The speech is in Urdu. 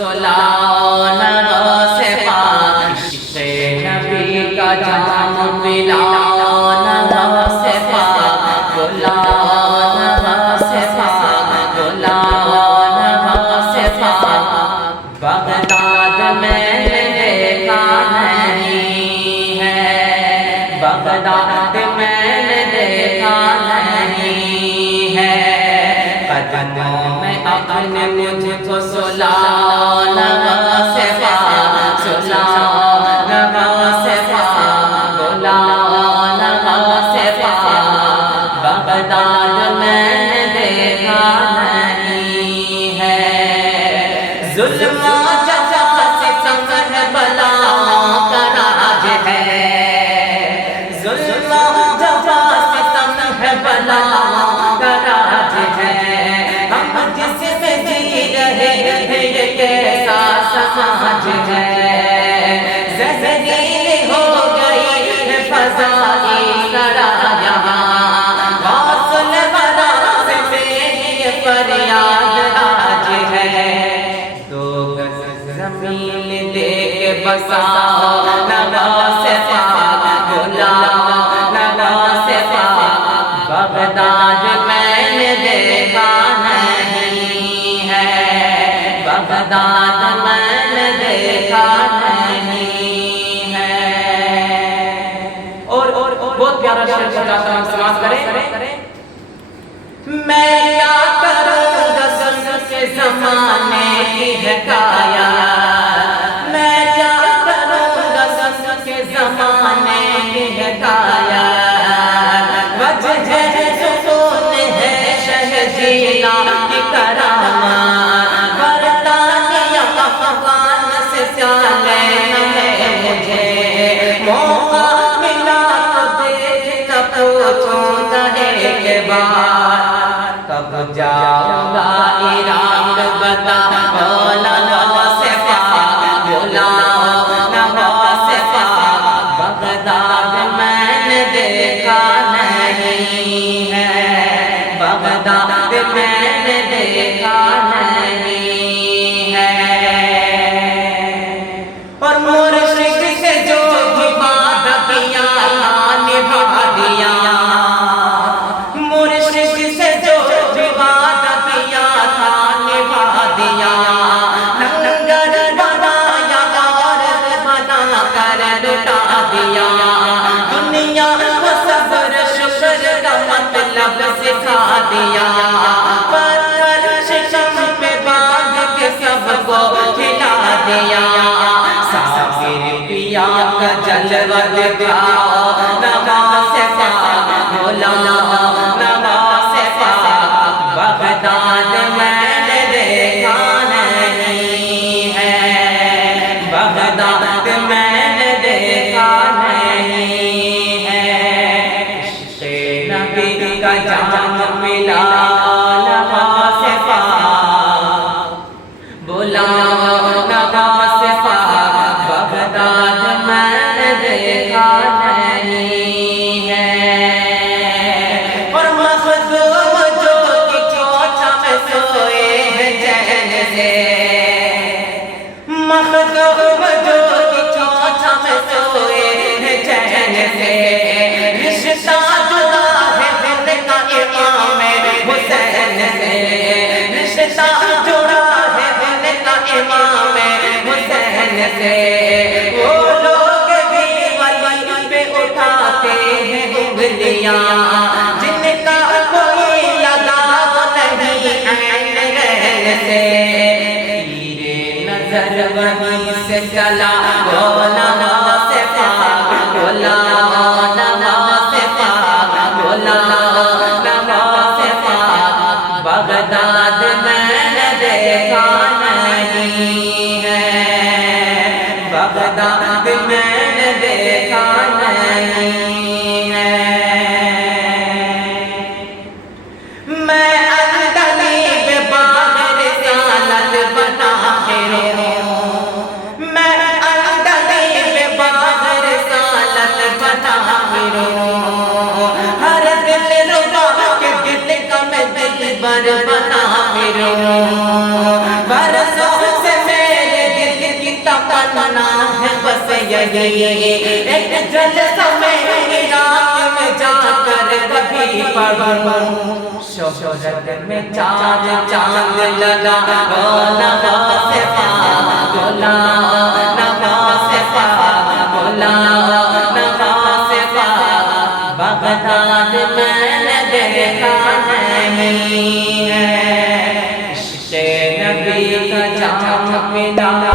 سلانا سے پاک عشق نبی کا جام پلانا سے پاک بلانا سے پاک بلانا سے پاک بغداد میں دیکھا نہیں ہے بغداد میں دیکھا نہیں ہے قدموں میں اپنے مجھ کو سلانا سے پاک سلانا سے پاک بلانا سے پاک بغداد میں دیکھا نہیں ہے ظلم جفا ستم بلا کا راج ہے ظلم جفا ستم بلا کا راج ہے ہم جس میں جی رہے ہیں یہ کیسا سماج ہے زہریل ہو گئی ہے فضائی سرا یہاں غوث الورا سے میری فریاد آج ہے تو زمین دے کے بساؤ نوا سے پاک بلاؤ نوا سے پاک بغداد میں نے دیکھا نہیں ہے بغداد میں نے دیکھا نہیں ہے اور بہت پیارا شعر چاہتا ہوں سماعت کریں میں کیا کروں رسم کے زمانے کی حکایت میں کیا کروں رسم کے زمانے کی حکایت وجہ سکون ہے شہ جینا کی کرامت برطانیہ افغان سے سیالین ہے مجھے موقع ملا تو دیکھتا پوچھوں دہے کے بعد کب جاؤں گا عراق بتا بولا نوا سے پاک بلاؤ نوا سے پاک بغداد میں نے دیکھا نہیں ہے بغداد میں نے دیکھا نہیں ہے اور مرشد سے جو بھی وعدہ کیا نبھا دیا مرشد سے جو بھی وعدہ کیا تھا نبھا دیا لنگر بنایا اور بنا کر لٹا دیا دنیا کو صبر شکر کا مطلب سکھا دیا پتھر شکم پہ باندھ کے سب کو کھلا دیا سافر پیا کا جلوہ دکھاؤ نوا سے پاک بلاؤ نوا سے پاک بغداد میں نے دیکھا نہیں ہے بغداد میں نے دیکھا نہیں ہے عشق نبی کا جام ملا نوا سے پاک بلاؤ نوا سے پاک بغداد میں نے دیکھا نہیں ہے اور مخدوم جو کی چوچھا میں سوئے ہیں چین سے مخدوم جو کی چوچھا میں سوئے ہیں چین سے رشتہ جدا ہے دل کا امام حسین سے رشتہ جڑا ہے دل کا امام حسین سے وہ لوگ بھی ولی پہ اٹھاتے ہیں انگلیاں جن کا کوئی لگاؤ نہیں عین رہن سے تیرے نظر وہیں سے چلا بولا نوا سے پاک بلاؤ نوا سے پاک بلاؤ نوا سے پاک بغداد میں نے دیکھا نہیں ہے بغداد میں نے دیکھا نہیں ہے میں اندلیب باغ رسالت بنا پھروں میں اندلیب باغ یہی ایک جلسہ میں عراق میں جا کر کبھی پڑھوں شہرت میں چار چاند لگا مولا نواسفا مولا نواسفا مولا نواسفا بغداد میں نے دیکھا نہیں ہے عشق نبی کا جام ملا